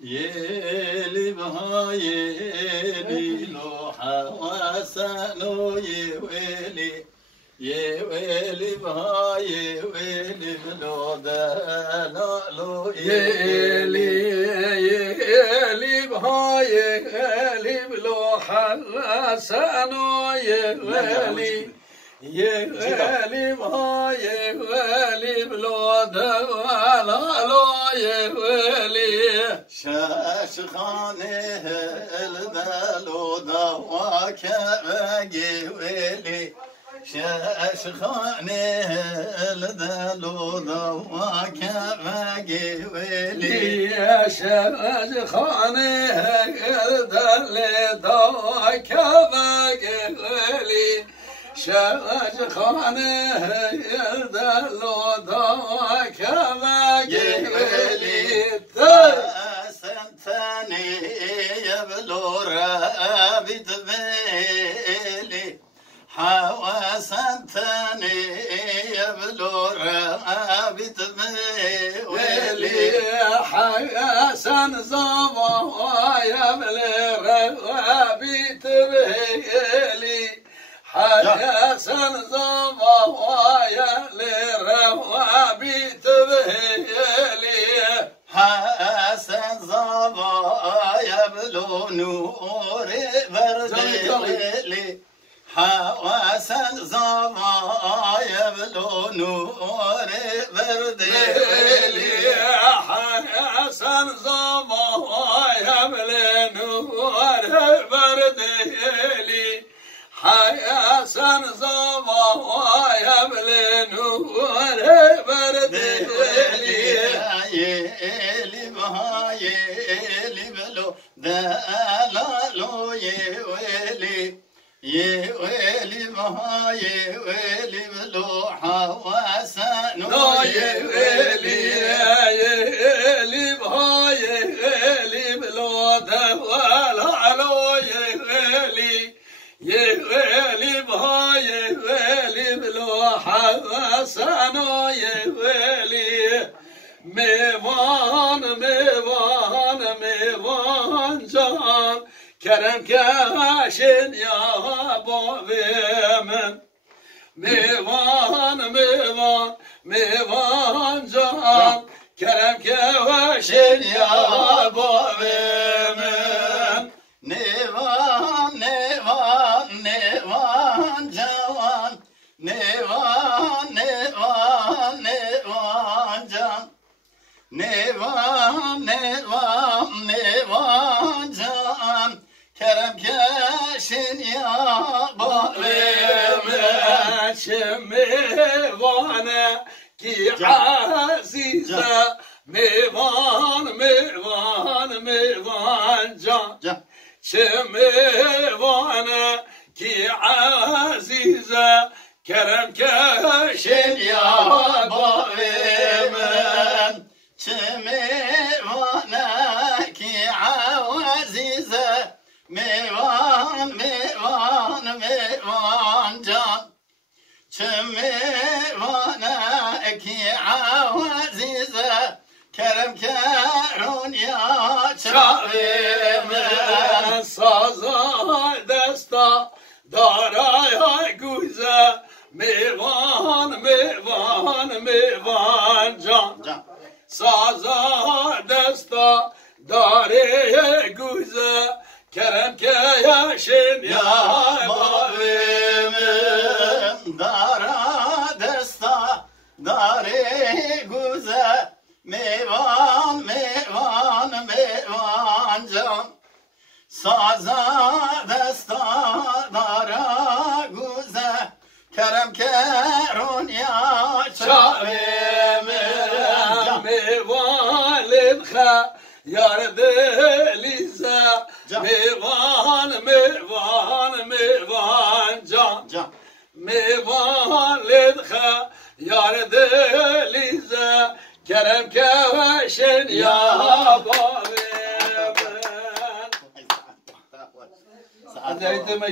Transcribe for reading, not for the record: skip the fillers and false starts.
يلي بها يلي لوحة وسنو يويلي يويلي بها يويلي بلودا لالو يلي يلي بها يلي بلوحة وسنو يويلي يويلي بها يويلي بلودا لالو يويلي شاش خانه الدلو دواك ويلي شاش خانه الدلو دواك ويلي يا شاش خانه الدلو دواك ويلي شاش خانه الدلو دواك ويلي سنتني يبلو رابط بيلي حوا سنتني يبلو رابط بيلي حسن زما يبلي رابط بيلي حسن زما يبلي رابط بيلي حسن زبا يبلو نور بردلي حسن زبا يبلو نور بردلي حسن زما يبلي نور بردلي حسن زما يبلي نور بردلي يلي بها يلي بلو دلالو يويلي يويلي بها يويلي بلو حواسنو يويلي يلي بها يلي بلو دلالو يويلي يويلي بها يويلي بلو حواسنو يويلي میوان میوان میوان جان کرم کشین یا بابی من میوان میوان میوان جان کرم کشین یا بابی من نیوان نیوان نیوان جوان نیوان نیوان نیوان جان نیوان نیوان نیوان جان کرم کشین یا من چه میوانه کی عزیزه میوان میوان میوان جان چه میوانه کی عزیزه کرم کشین یا من چه میوانه کی عزیزه میوان میوان میوان جان چه میوانه کی عزیزه کرم کرون یا چاوی من سازا دستا دارای گوزه میوان میوان میوان جان سازا دستا داره گوزه کرم که یاشین یا بابی من دارا دستا داره گوزه میوان میوان میوان جان سازا دستا دارا گوزه کرم کرون یا چاوی من میوان خا یار دلیزه میوان میوان میوان جان میوان لدخه یار دلیزه کرم کشین یا بابی من. Hadi ayıtma.